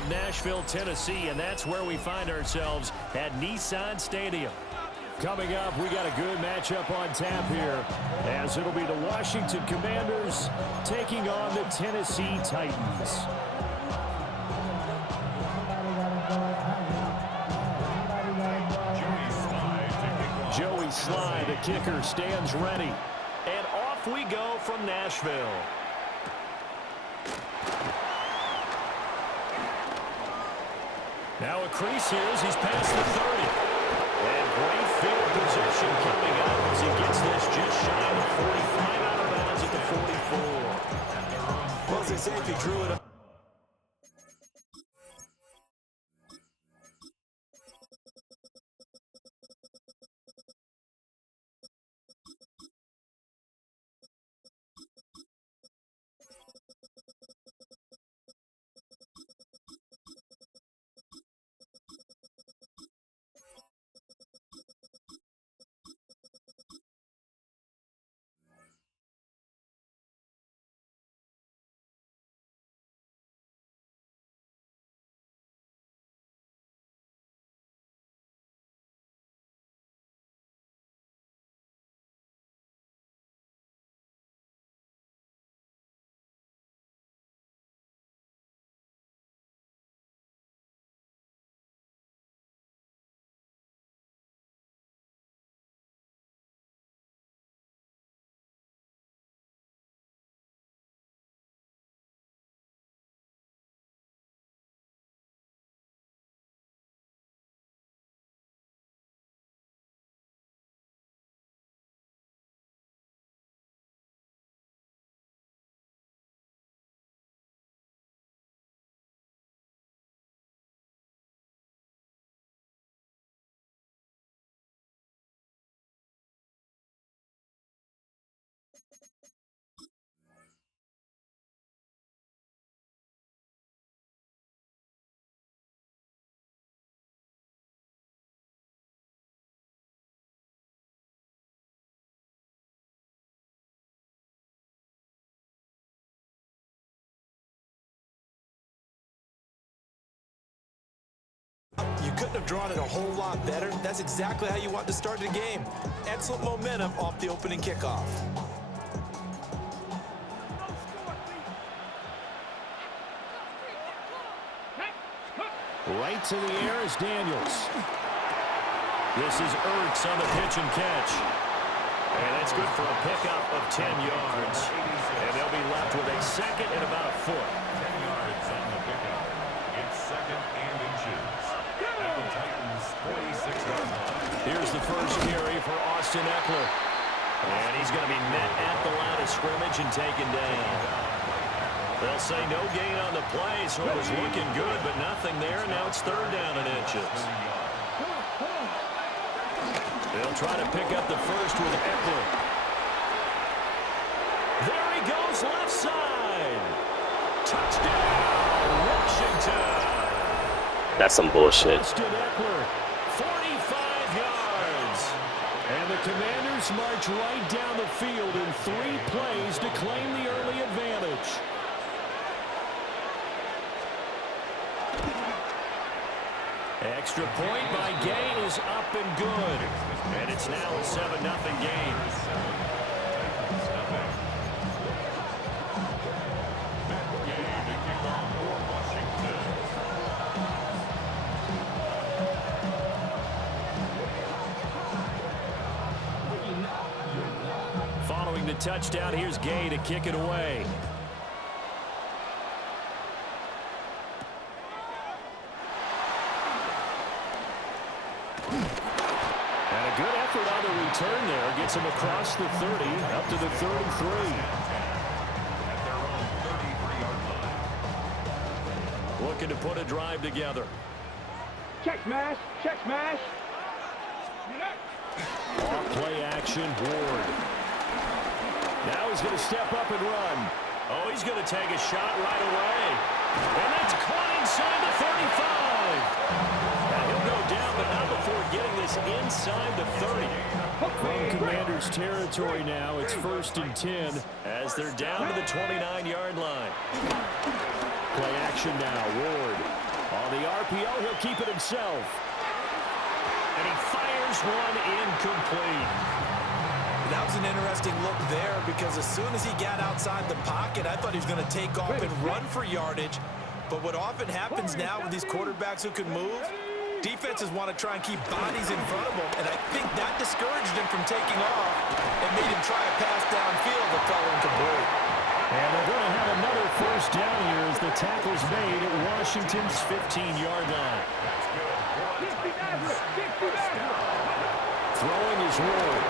of Nashville, Tennessee, and that's where we find ourselves at Nissan Stadium. Coming up, we got a good matchup on tap here, as it'll be the Washington Commanders taking on the Tennessee Titans. Joey Sly, the kicker, stands ready. And off we go from Nashville. Now a crease here as he's past the 30. And great field position coming up as he gets this just shy of 45 out of bounds at the 44. Well, as they say, if he drew it up. You couldn't have drawn it a whole lot better. That's exactly how you want to start the game. Excellent momentum off the opening kickoff. Right to the air is Daniels. This is Ertz on the pitch and catch. And that's good for a pickup of 10 yards. And they'll be left with a second and about a foot. 10 yards on the pickup. It's second and inches. At the Titans' 46-yard line. Here's the first carry for Austin Eckler. And he's going to be met at the line of scrimmage and taken down. They'll say no gain on the play, so it was looking good, but nothing there. Now it's third down and inches. They'll try to pick up the first with Eckler. There he goes, left side. Touchdown, Washington. That's some bullshit. Austin Eckler, 45 yards. And the Commanders march right down the field in 3 plays to claim the early advantage. Extra point by Gay is up and good. And it's now a 7-0 game. Following the touchdown, here's Gay to kick it away. Turn there, gets him across the 30, up to the 33. At their own 33-yard line. Looking to put a drive together. Check smash, check smash. Off play action, Ward. Now he's going to step up and run. Oh, he's going to take a shot right away. And that's caught inside the 35. Now he'll go down, but not before getting this inside the 30. From Commanders territory now, it's 1st and 10 as they're down to the 29-yard line. Play action now, Ward. keep it himself. And he fires one incomplete. That was an interesting look there because as soon as he got outside the pocket, I thought he was going to take off and run for yardage. But what often happens now with these quarterbacks who can move, defenses want to try and keep bodies in front of them, and I think that discouraged him from taking off and made him try a pass downfield that fell incomplete. And they're going to have another first down here as the tackle's made at Washington's 15-yard line. Throwing is Ward.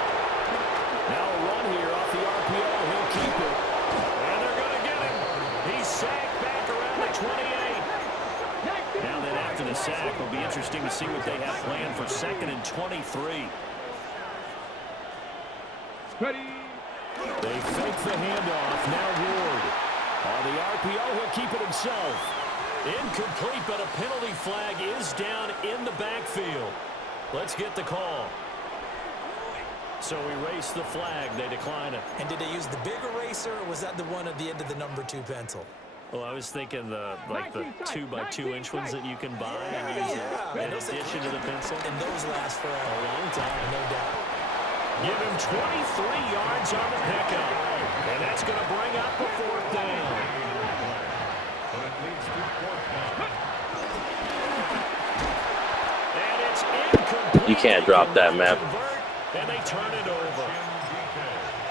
Now a run here off the RPO. He'll keep it. And they're going to get him. He's sacked back around the 28. Now then after the sack, it'll be interesting to see what they have planned for 2nd and 23. Ready. They fake the handoff. Now Ward. On the RPO, he'll keep it himself. Incomplete, but a penalty flag is down in the backfield. Let's get the call. So we race the flag. They decline it. And did they use the big eraser, or was that the one at the end of the number 2 pencil? Well, I was thinking the 2x2-inch ones that you can buy and use in addition to the pencil. And those last for a long time, no doubt. Give him 23 yards on the pickup. And that's going to bring up the 4th down. But it leads to 4th down. And it's incomplete. You can't drop that, man. And they turn it over.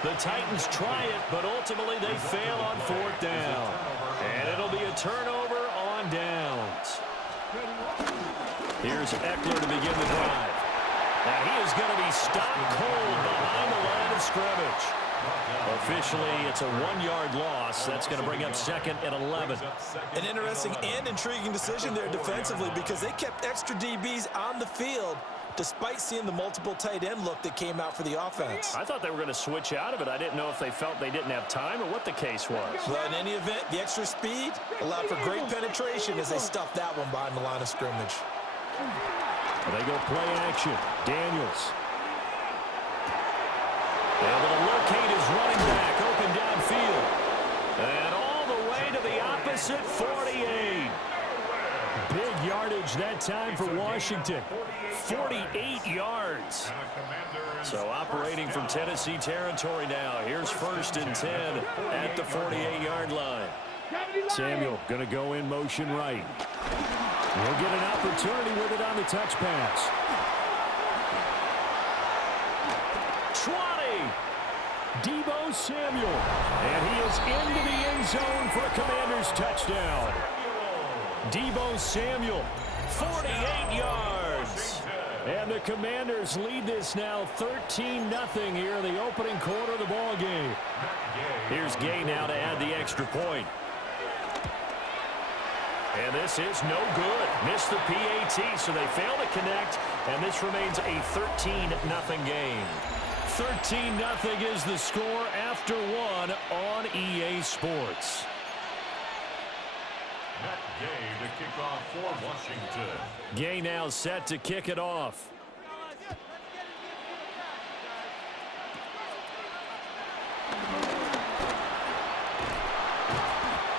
The Titans try it, but ultimately they fail on 4th down. And it'll be a turnover on downs. Here's Eckler to begin the drive. Now he is going to be stopped cold behind the line of scrimmage. Officially, it's a 1-yard loss. That's going to bring up 2nd and 11. An interesting and intriguing decision there defensively because they kept extra DBs on the field despite seeing the multiple tight end look that came out for the offense. I thought they were going to switch out of it. I didn't know if they felt they didn't have time or what the case was. Well, in any event, the extra speed allowed for great penetration as they stuffed that one behind the line of scrimmage. They go play action. Daniels. Able to locate his running back open downfield. And all the way to the opposite 48. Big yardage that time for Washington. 48 yards. So operating from Tennessee territory now. Here's 1st and 10 at the 48-yard line. Samuel going to go in motion right. He'll get an opportunity with it on the touch pass. 20. Deebo Samuel. And he is into the end zone for a Commanders touchdown. Deebo Samuel, 48 yards. And the Commanders lead this now 13-0 here in the opening quarter of the ball game. Here's Gay now to add the extra point. And this is no good. Missed the PAT, so they fail to connect, and this remains a 13-0 game. 13-0 is the score after 1 on EA Sports. Matt Gay to kick off for Washington. Gay now set to kick it off.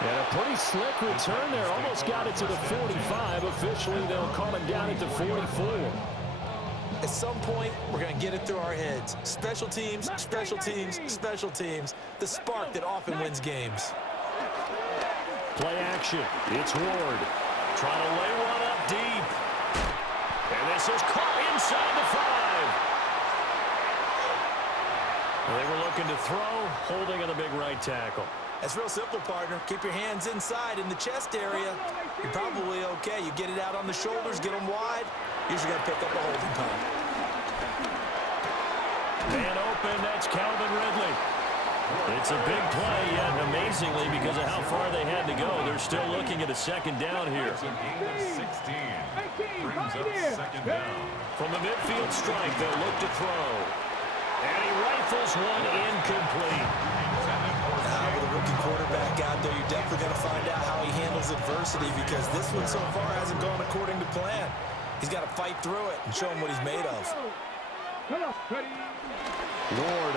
And a pretty slick return there. Almost got it to the 45. Officially, they'll call him down at the 44. At some point, we're going to get it through our heads. Special teams, special teams, special teams. The spark that often wins games. Play action. It's Ward. Trying to lay one up deep. And this is caught inside the 5. They were looking to throw, holding on the big right tackle. That's real simple, partner. Keep your hands inside in the chest area. You're probably okay. You get it out on the shoulders, get them wide. Usually got to pick up a holding call. Man open, that's Calvin Ridley. It's a big play, yet amazingly, because of how far they had to go, they're still looking at a 2nd down here. It's a gain of 16. Brings up 2nd down. From the midfield strike, they'll look to throw. And he rifles one incomplete. With a rookie quarterback out there, you're definitely going to find out how he handles adversity because this one so far hasn't gone according to plan. He's got to fight through it and show him what he's made of. Ward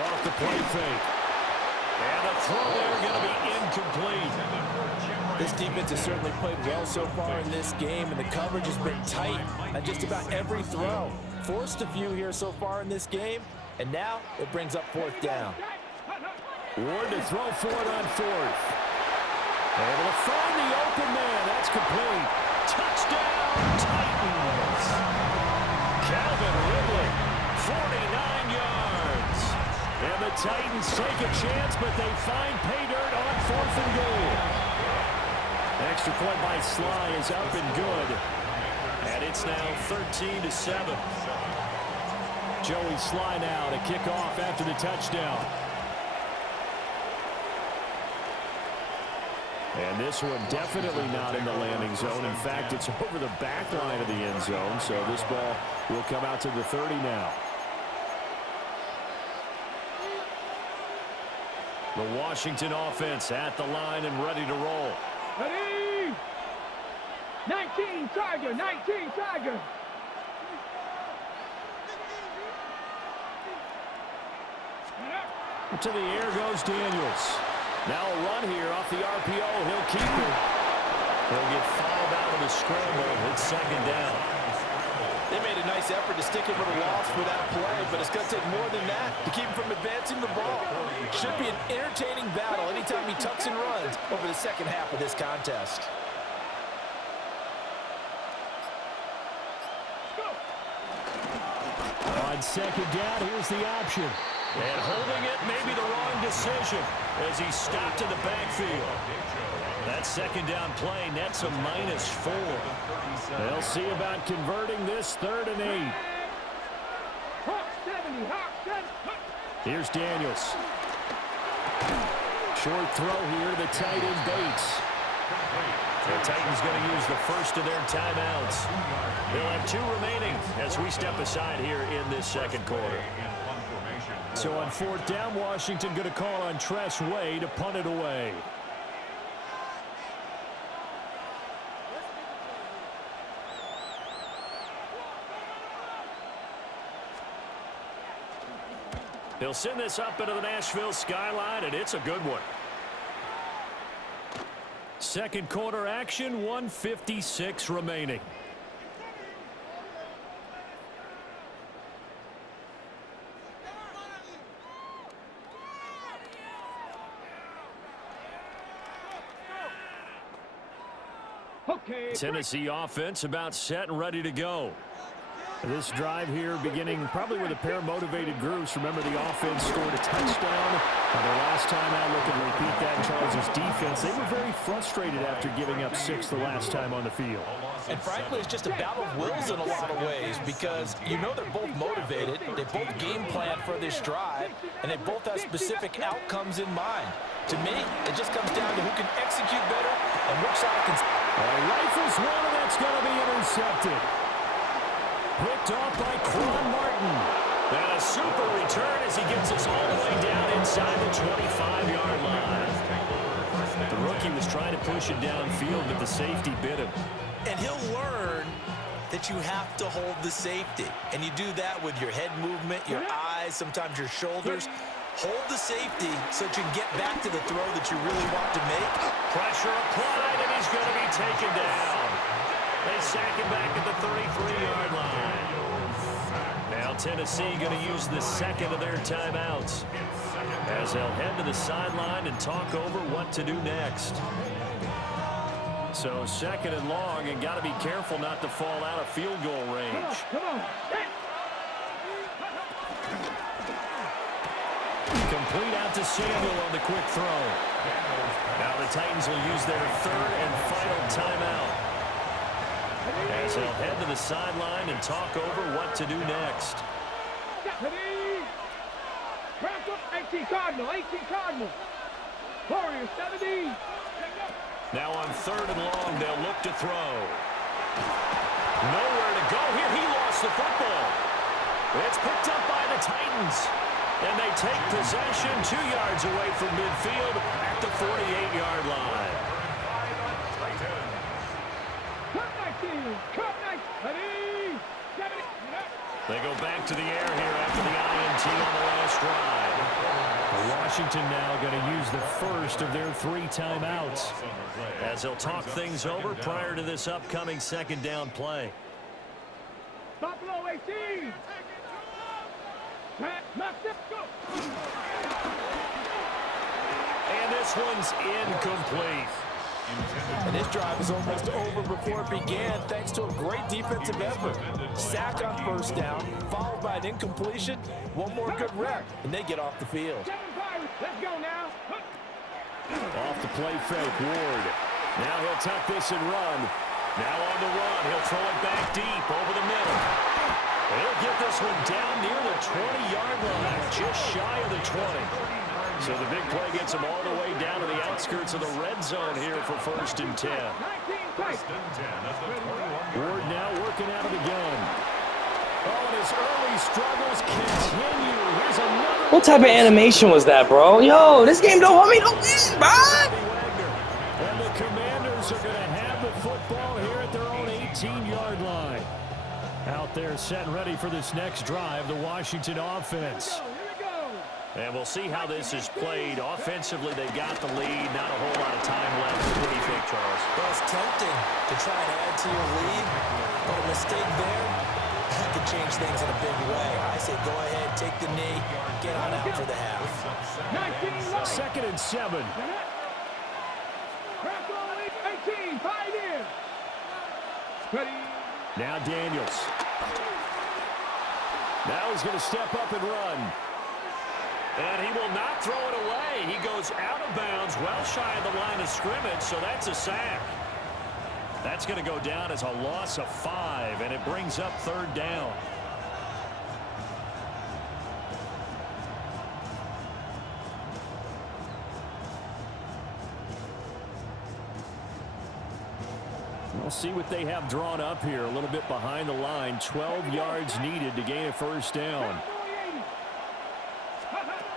off the play fake. And the throw there going to be incomplete. This defense has certainly played well so far in this game, and the coverage has been tight on just about every throw. Forced a few here so far in this game, and now it brings up fourth down. Ward to throw for it on fourth. Able to find the open man. That's complete. Touchdown, Titans. Calvin Ridley, 49 yards. And the Titans take a chance, but they find pay dirt on fourth and goal. Extra point by Sly is up and good. And it's now 13-7. Joey Sly now to kick off after the touchdown. And this one definitely not in the landing zone. In fact, it's over the back line of the end zone, so this ball will come out to the 30 now. The Washington offense at the line and ready to roll. Ready? 19, Tiger, 19, Tiger. To the air goes Daniels. Now a run here off the RPO. He'll keep it. He'll get 5 out of the scramble. It's second down. They made a nice effort to stick him with a loss for that play, but it's going to take more than that to keep him from advancing the ball. Should be an entertaining battle anytime he tucks and runs over the second half of this contest. On second down, here's the option. And holding it may be the wrong decision as he stopped in the backfield. That second down play nets a -4. They'll see about converting this 3rd and 8. Hawk 70, Hawk 70. Here's Daniels. Short throw here to the tight end Bates. The Titans going to use the first of their timeouts. They'll have 2 remaining as we step aside here in this second quarter. So on 4th down, Washington going to call on Tress Way to punt it away. He'll send this up into the Nashville skyline, and it's a good one. Second quarter action, 1:56 remaining. Okay. Tennessee offense about set and ready to go. This drive here beginning probably with a pair of motivated groups. Remember, the offense scored a touchdown. Their last time out, looking to repeat that. Charles' defense, they were very frustrated after giving up 6 the last time on the field. And frankly, it's just a battle of wills in a lot of ways because you know they're both motivated. They both game plan for this drive, and they both have specific outcomes in mind. To me, it just comes down to who can execute better and which side can... Rifles one, and that's going to be intercepted. Picked off by Quan Martin. And a super return as he gets us all the way down inside the 25-yard line. The rookie was trying to push it downfield, but the safety bit him. And he'll learn that you have to hold the safety. And you do that with your head movement, your eyes, sometimes your shoulders. Hold the safety so that you can get back to the throw that you really want to make. Pressure applied, and he's going to be taken down. They sack him back at the 33-yard line. Now Tennessee going to use the second of their timeouts as they'll head to the sideline and talk over what to do next. So second and long, and got to be careful not to fall out of field goal range. Come on. Complete out to Samuel on the quick throw. Now the Titans will use their 3rd and final timeout as they'll head to the sideline and talk over what to do next. 18 Cardinal, 18 Cardinal. Warriors 70. Now on 3rd and long, they'll look to throw. Nowhere to go here. He lost the football. It's picked up by the Titans. And they take possession 2 yards away from midfield at the 48-yard line. Cut 19, cut 19, ready? They go back to the air here after the INT on the last drive. Washington now going to use the first of their 3 timeouts as they'll talk things over prior to this upcoming second down play. Buffalo 18. And this one's incomplete. And this drive is almost over before it began, thanks to a great defensive effort. Sack on first down, followed by an incompletion, one more good rep, and they get off the field. Let's go now. Off the play fake, Ward. Now he'll tuck this and run. Now on the run, he'll throw it back deep over the middle. He'll get this one down near the 20-yard line, just shy of the 20. So the big play gets him all the way down to the outskirts of the red zone here for 1st and 10. First and 10 at the 21. Ward now working out of the gun. Oh, and his early struggles continue. Here's another. What type of animation was that, bro? Yo, this game don't want me to win, bro. And the Commanders are going to have the football here at their own 18-yard line. Out there set and ready for this next drive, the Washington offense. And we'll see how this is played. Offensively, they got the lead. Not a whole lot of time left. What do you think, Charles? Well, it's tempting to try and add to your lead, but a mistake there could change things in a big way. I say go ahead, take the knee, get on out for the half. 2nd and 7. 18, 5 in. Ready. Now Daniels. Now he's going to step up and run. And he will not throw it away. He goes out of bounds, well shy of the line of scrimmage, so that's a sack. That's going to go down as a loss of 5, and it brings up 3rd down. We'll see what they have drawn up here. A little bit behind the line. 12 yards needed to gain a 1st down.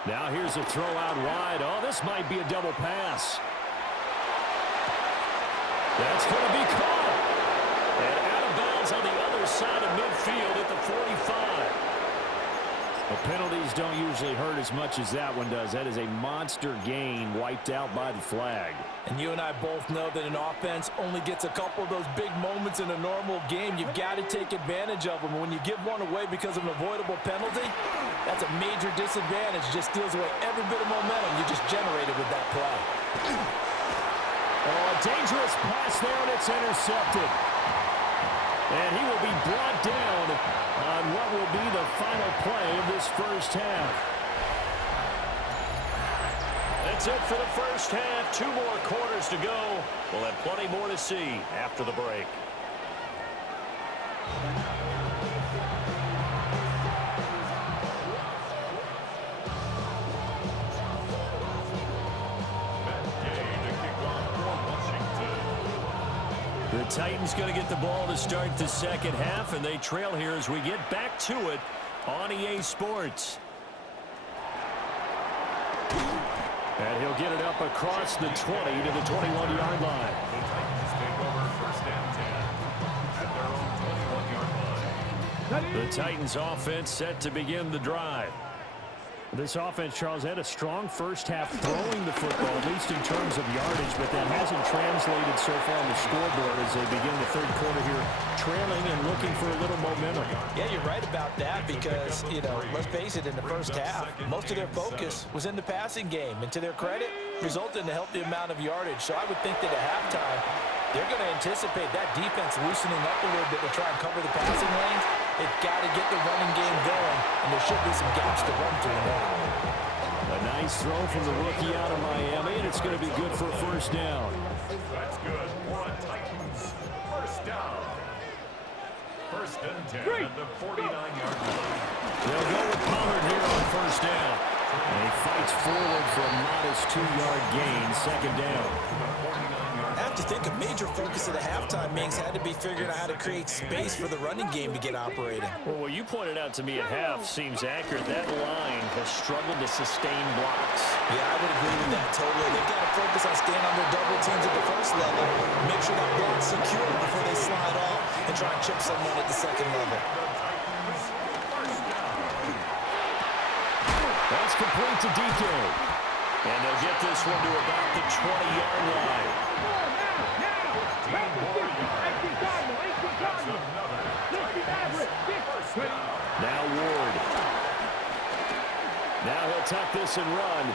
Now here's a throw out wide. Oh, this might be a double pass. That's going to be caught. And out of bounds on the other side of midfield at the 45. The penalties don't usually hurt as much as that one does. That is a monster gain wiped out by the flag. And you and I both know that an offense only gets a couple of those big moments in a normal game. You've got to take advantage of them. When you give one away because of an avoidable penalty, that's a major disadvantage. Just steals away every bit of momentum you just generated with that play. Oh, a dangerous pass there, and it's intercepted. And he will be brought down on what will be the final play of this 1st half. That's it for the 1st half. 2 more quarters to go. We'll have plenty more to see after the break. The Titans going to get the ball to start the 2nd half, and they trail here as we get back to it on EA Sports. And he'll get it up across the 20 to the 21-yard line. The Titans take over 1st and 10 at their own 21-yard line. The Titans offense set to begin the drive. This offense, Charles, had a strong 1st half throwing the football, at least in terms of yardage, but that hasn't translated so far on the scoreboard as they begin the 3rd quarter here, trailing and looking for a little momentum. Yeah, you're right about that because, you know, let's face it, in the 1st half, most of their focus was in the passing game. And to their credit, resulted in a healthy amount of yardage. So I would think that at halftime, they're going to anticipate that defense loosening up a little bit to try and cover the passing lanes. They've got to get the running game going, and there should be some gaps to run through now. A nice throw from the rookie out of Miami, and it's going to be good for a 1st down. That's good for a Titans 1st down. 1st and 10 at the 49-yard line. They'll go with Pollard here on 1st down. And he fights forward for a modest 2-yard gain, 2nd down. I have to think a major focus of the halftime meetings had to be figuring out how to create space for the running game to get operating. Well, what you pointed out to me at half seems accurate. That line has struggled to sustain blocks. Yeah, I would agree with that totally. They've got to focus on staying on their double teams at the 1st level, make sure that block's secure before they slide off, and try and chip someone at the second level. That's complete to DK. And they'll get this one to about the 20-yard line. Now Ward. Now he'll tuck this and run.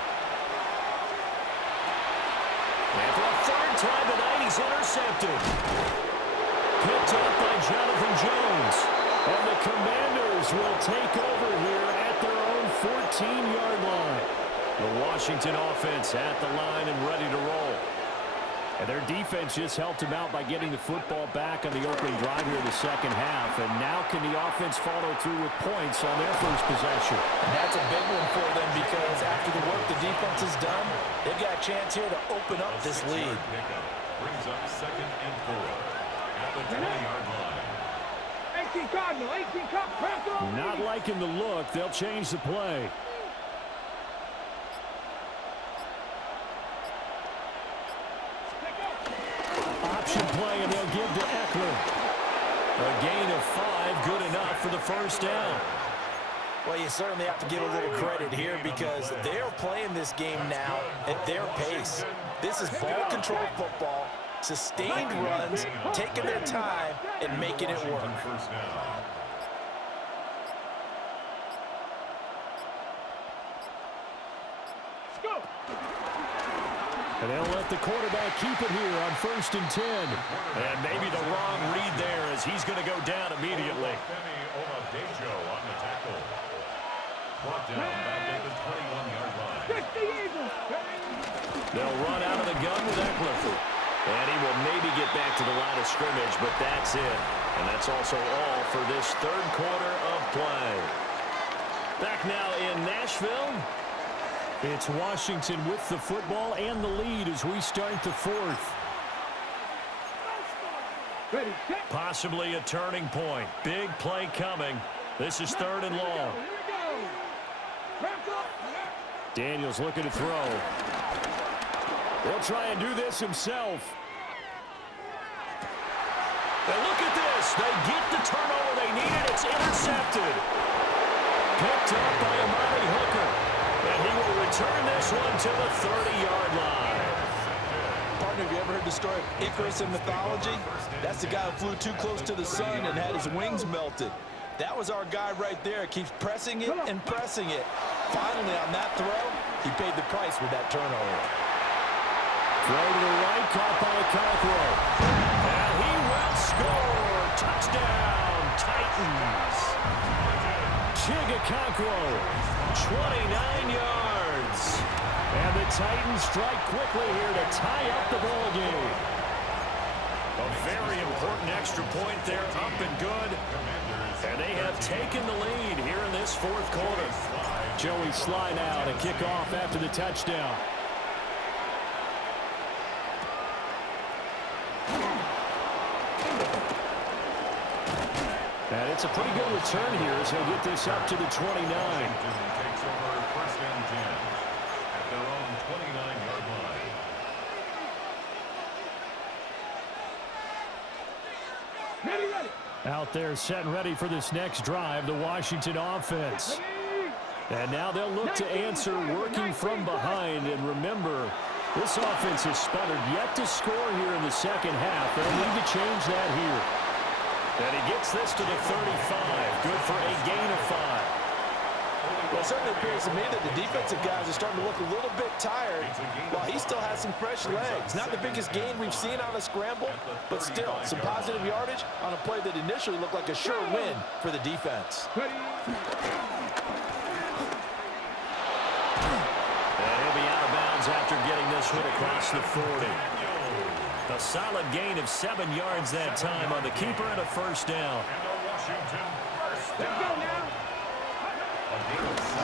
And for a third time tonight, he's intercepted. Picked up by Jonathan Jones. And the Commanders will take over here at their own 14-yard line. The Washington offense at the line and ready to roll. And their defense just helped him out by getting the football back on the opening drive here in the second half. And now can the offense follow through with points on their first possession? And that's a big one for them because after the work the defense has done, they've got a chance here to open up this lead. Brings up 2nd and 4 at the 20-yard line. 18 Cardinal, 18 Cardinal. Not liking the look. They'll change the play. Option play, and they'll give to Eckler. A gain of 5, good enough for the first down. Well, you certainly have to give a little credit here because they're playing this game now at their pace. This is ball control football, sustained runs, taking their time, and making it work. First down. And they'll let the quarterback keep it here on 1st and 10. And maybe the wrong read there as he's going to go down immediately. On the tackle. Brought down back at the 21-yard line. They'll run out of the gun with Eckler. And he will maybe get back to the line of scrimmage, but that's it. And that's also all for this third quarter of play. Back now in Nashville. It's Washington with the football and the lead as we start the fourth. Possibly a turning point. Big play coming. This is 3rd and long. Daniels looking to throw. He'll try and do this himself. And look at this. They get the turnover they needed. It's intercepted. Picked up by Amari Hooker. And he will return this one to the 30-yard line. Partner, have you ever heard the story of Icarus in mythology? That's the guy who flew too close to the sun and had his wings melted. That was our guy right there. Keeps pressing it and pressing it. Finally, on that throw, he paid the price with that turnover. Throw to the right, caught by Cockrell. And he will score. Touchdown, Titans. Chigga Cockrell, 29 yards. And the Titans strike quickly here to tie up the ball game. A very important extra point there, up and good. And they have taken the lead here in this fourth quarter. Joey slide out and kick off after the touchdown. And it's a pretty good return here as he'll get this up to the 29. Takes over 1st and 10 at their own 29-yard line. Out there set and ready for this next drive, the Washington offense. And now they'll look to answer working from behind. And remember, this offense has sputtered yet to score here in the second half. They'll need to change that here. And he gets this to the 35. Good for a gain of 5. Well, it certainly appears to me that the defensive guys are starting to look a little bit tired while he still has some fresh legs. Not the biggest gain we've seen on a scramble, but still some positive yardage on a play that initially looked like a sure win for the defense. And he'll be out of bounds after getting this one across the 40. A solid gain of 7 yards that time on the keeper and a first down.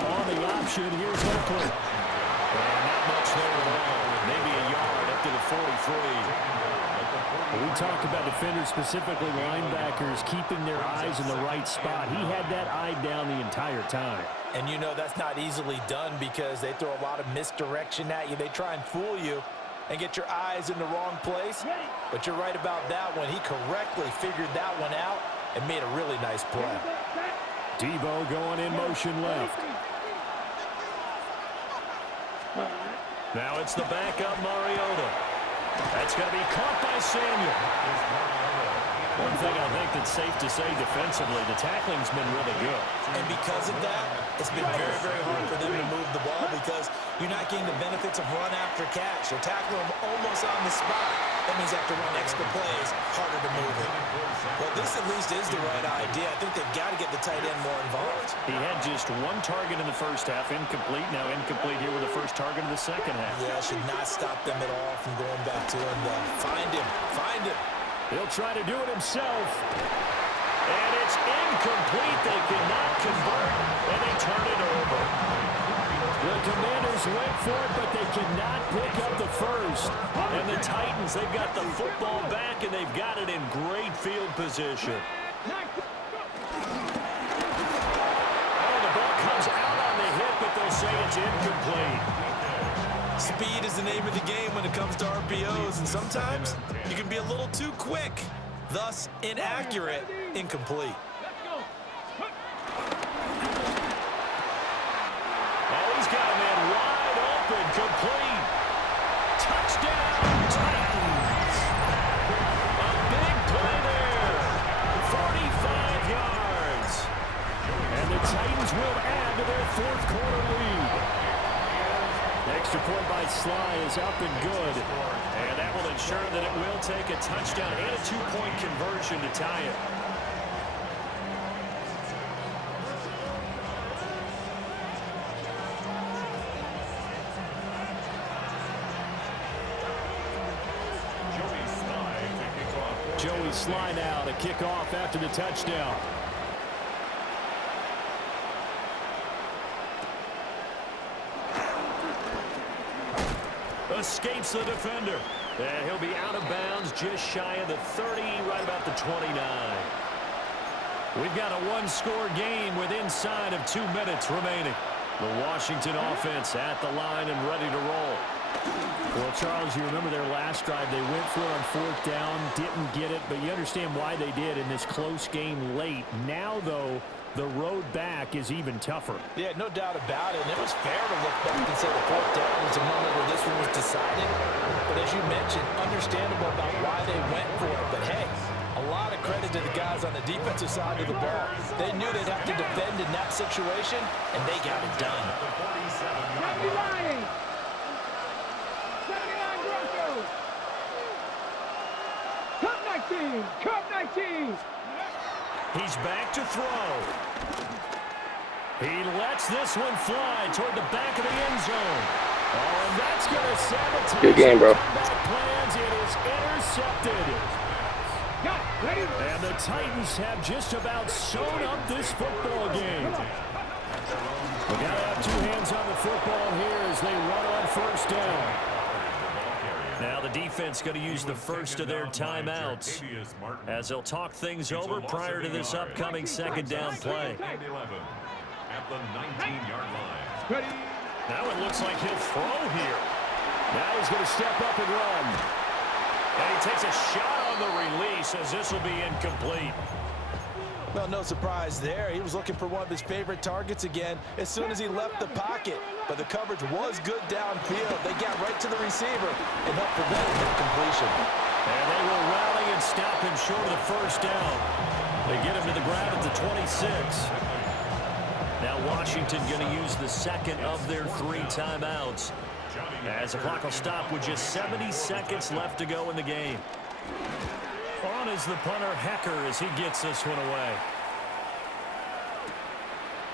On the option, here's Oakland. And not much there at all. Maybe a yard up to the 43. We talk about defenders, specifically linebackers, keeping their eyes in the right spot. He had that eye down the entire time. And you know that's not easily done because they throw a lot of misdirection at you. They try and fool you. and get your eyes in the wrong place. But you're right about that one. He correctly figured that one out and made a really nice play. Debo going in motion left. Now it's the backup Mariota. That's going to be caught by Samuel. One thing I think that's safe to say defensively, the tackling's been really good. And because of that, it's been very, very hard for them to move the ball because you're not getting the benefits of run after catch. You're tackling them almost on the spot. That means you have to run extra plays, harder to move it. Well, this at least is the right idea. I think they've got to get the tight end more involved. He had just one target in the first half, incomplete. Now incomplete here with the first target of the second half. Yeah, should not stop them at all from going back to him. Find him. Find him. He'll try to do it himself. And it's incomplete. They cannot convert, and they turn it over. The Commanders went for it, but they cannot pick up the first. And the Titans, they've got the football back, and they've got it in great field position. Oh, the ball comes out on the hit, but they'll say it's incomplete. Speed is the name of the game when it comes to RPOs, and sometimes you can be a little too quick, thus inaccurate, incomplete. Oh, he's got a man wide open, complete. Touchdown, Titans. A big play there. 45 yards. And the Titans will add to their fourth quarter lead. Extra point by Sly is up and good. And that will ensure that it will take a touchdown and a two-point conversion to tie it. Joey Sly now to kick off after the touchdown. Escapes the defender. And he'll be out of bounds just shy of the 30, right about the 29. We've got a one-score game with inside of 2 minutes remaining. The Washington offense at the line and ready to roll. Well, Charles, you remember their last drive. They went for it on fourth down, didn't get it, but you understand why they did in this close game late. Now, though, the road back is even tougher. Yeah, no doubt about it. And it was fair to look back and say the fourth down was a moment where this one was decided. But as you mentioned, understandable about why they went for it. But, hey, a lot of credit to the guys on the defensive side of the ball. They knew they'd have to defend in that situation, and they got it done. 79 Broncos. Cup 19. Cup 19. He's back to throw. He lets this one fly toward the back of the end zone. Oh, and that's going to sabotage good game, bro. comeback plans. It is intercepted. And the Titans have just about sewn up this football game. We got to have two hands on the football here as they run on first down. Now the defense going to use the first of their timeouts as they'll talk things over prior to this upcoming second down play. At the 19-yard line. Now it looks like he'll throw here. Now he's going to step up and run. And he takes a shot on the release as this will be incomplete. Well, no surprise there. He was looking for one of his favorite targets again as soon as he left the pocket. But the coverage was good downfield. They got right to the receiver and helped prevent that completion. And they will rally and stop him short of the first down. They get him to the ground at the 26. Now Washington going to use the second of their 3 timeouts as the clock will stop with just 70 seconds left to go in the game. On is the punter Hecker as he gets this one away.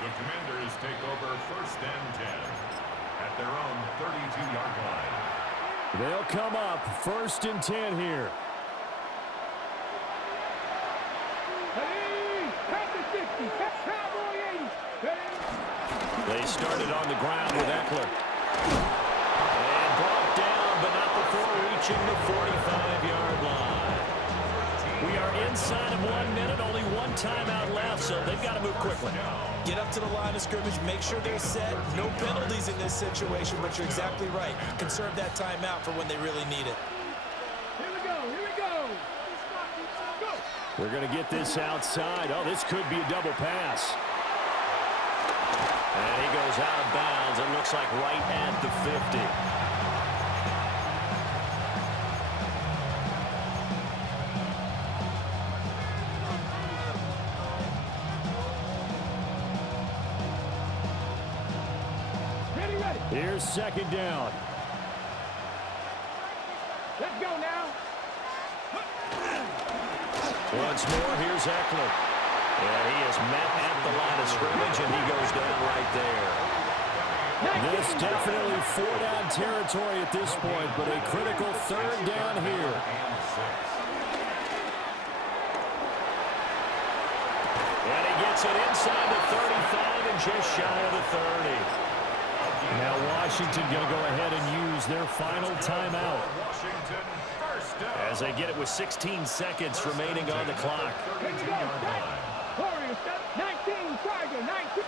The Commanders take over first and 10 at their own 32-yard line. They'll come up first and 10 here. They started on the ground with Eckler. And brought down, but not before reaching the 45-yard line. We are inside of 1 minute, only one timeout left, so they've got to move quickly. Get up to the line of scrimmage, make sure they're set. No penalties in this situation, but you're exactly right. Conserve that timeout for when they really need it. Here we go. Here we go. Go. We're going to get this outside. Oh, this could be a double pass. And he goes out of bounds. It looks like right at the 50. Ready, ready. Here's second down. Let's go now. Once more, here's Eckler. And he is met at the line of scrimmage, and he goes down right there. This definitely four-down territory at this point, but a critical third down here. And he gets it inside the 35 and just shy of the 30. Now Washington going to go ahead and use their final timeout. Washington, first down. As they get it with 16 seconds remaining on the clock. Here we go. Warriors, 19, Tiger, 19.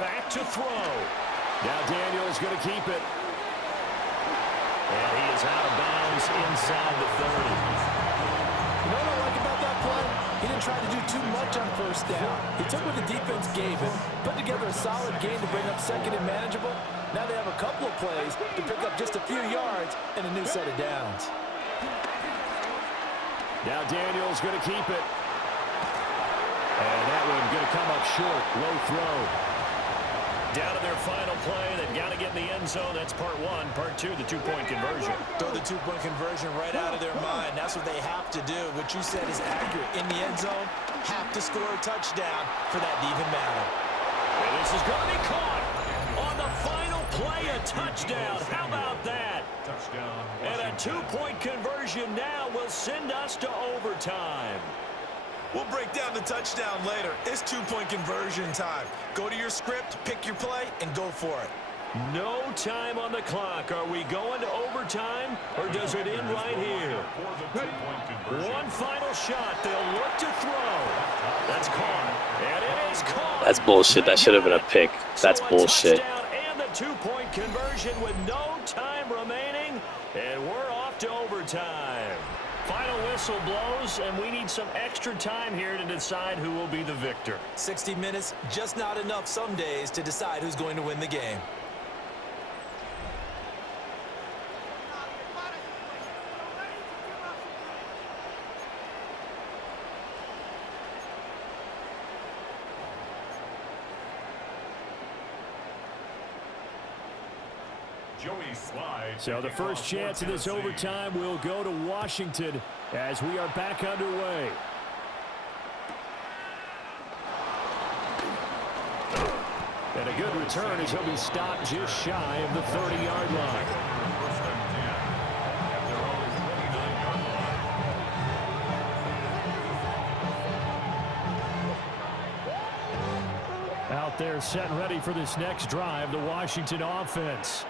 Back to throw. Now Daniel's going to keep it. And he is out of bounds inside the 30. You know what I like about that play? He didn't try to do too much on first down. He took what the defense gave him, put together a solid game to bring up second and manageable. Now they have a couple of plays to pick up just a few yards and a new set of downs. Now Daniel's going to keep it. And that one going to come up short. Low throw. Down to their final play. They've got to get in the end zone. That's part one. Part two, the two-point conversion. Throw the two-point conversion right out of their mind. That's what they have to do. What you said is accurate. In the end zone, have to score a touchdown for that to even matter. And this is going to be caught on the final play. A touchdown. How about that? Touchdown. And a two-point conversion now will send us to overtime. We'll break down the touchdown later. It's two-point conversion time. Go to your script, pick your play, and go for it. No time on the clock. Are we going to overtime, or does it end right here? One final shot. They'll look to throw. That's caught. And it is caught. That's bullshit. That should have been a pick. That's So a bullshit. touchdown and the two-point conversion with no time remaining, and we're off to overtime. Final whistle blows, and we need some extra time here to decide who will be the victor. 60 minutes, just not enough some days to decide who's going to win the game. Joey slides. So the first chance of this overtime will go to Washington as we are back underway. And a good return as he'll be stopped just shy of the 30-yard line. First and 10 at their own 29-yard line. Out there set and ready for this next drive, the Washington offense.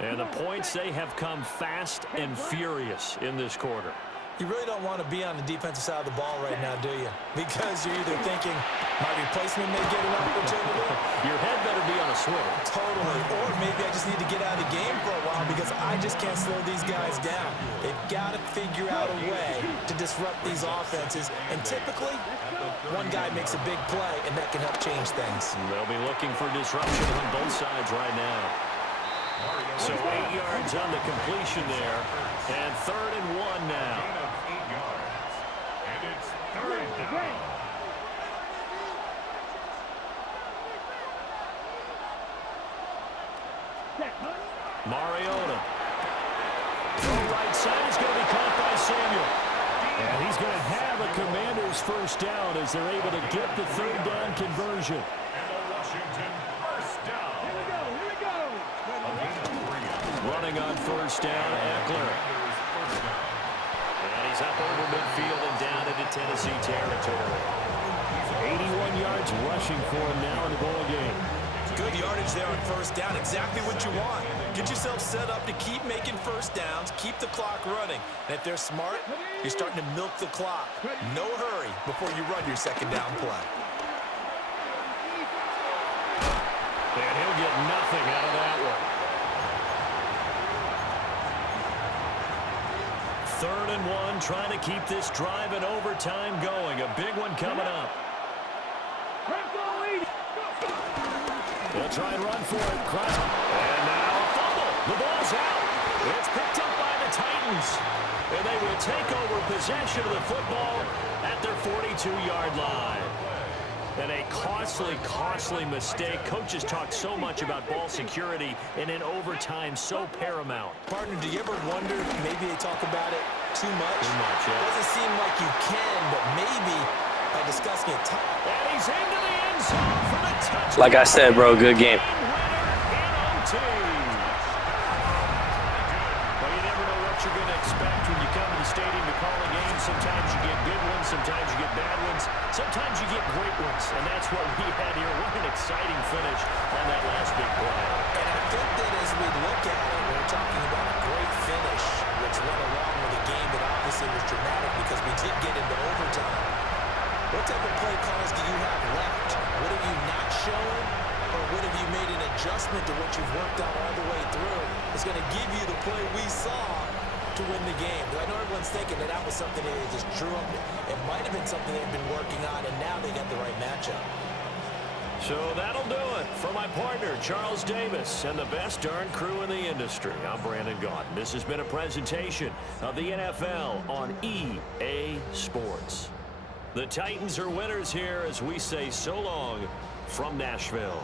And the points, they have come fast and furious in this quarter. You really don't want to be on the defensive side of the ball right now, do you? Because you're either thinking, my replacement may get an opportunity. Your head better be on a swivel. Totally. Or maybe I just need to get out of the game for a while because I just can't slow these guys down. They've got to figure out a way to disrupt these offenses. And typically, one guy makes a big play, and that can help change things. They'll be looking for disruption on both sides right now. So 8 yards on the completion there. And 3rd and 1 now. Gain of 8 yards. And it's third down. Mariota. Throw right side is going to be caught by Samuel. And he's going to have a Commander's first down as they're able to get the 3rd down conversion. And the Washington first down. Here we go. Here we go. A gain of 3. Running on first down, Eckler. And he's up over midfield and down into Tennessee territory. 81 yards rushing for him now in the ball game. Good yardage there on first down. Exactly what you want. Get yourself set up to keep making first downs, keep the clock running. And if they're smart, you're starting to milk the clock. No hurry before you run your second down play. And he'll get nothing out of that one. 3rd and 1, trying to keep this drive in overtime going. A big one coming up. They'll try and run for it. And now a fumble. The ball's out. It's picked up by the Titans. And they will take over possession of the football at their 42-yard line. And a costly mistake. Coaches talk so much about ball security, and in overtime, so paramount. Partner, do you ever wonder, maybe they talk about it too much? Too much, yeah. Doesn't seem like you can, but maybe by discussing it. And he's into the end zone for the touchdown. Like I said, bro, good game. Well, you never know what you're going to expect when you come to the stadium to call a game. Sometimes you get good ones, sometimes you get bad ones, sometimes you get great ones, and that's what we had here. What an exciting finish on that last big play. And I think that as we look at it, we're talking about a great finish, which went along with a game that obviously was dramatic because we did get into overtime. What type of play calls do you have left? What have you not shown, or what have you made an adjustment to what you've worked on all the way through? It's going to give you the play we saw to win the game. I know everyone's thinking that that was something that they just drew up. It might have been something they've been working on, and now they got the right matchup. So that'll do it for my partner, Charles Davis, and the best darn crew in the industry. I'm Brandon Gaudin. This has been a presentation of the NFL on EA Sports. The Titans are winners here as we say so long from Nashville.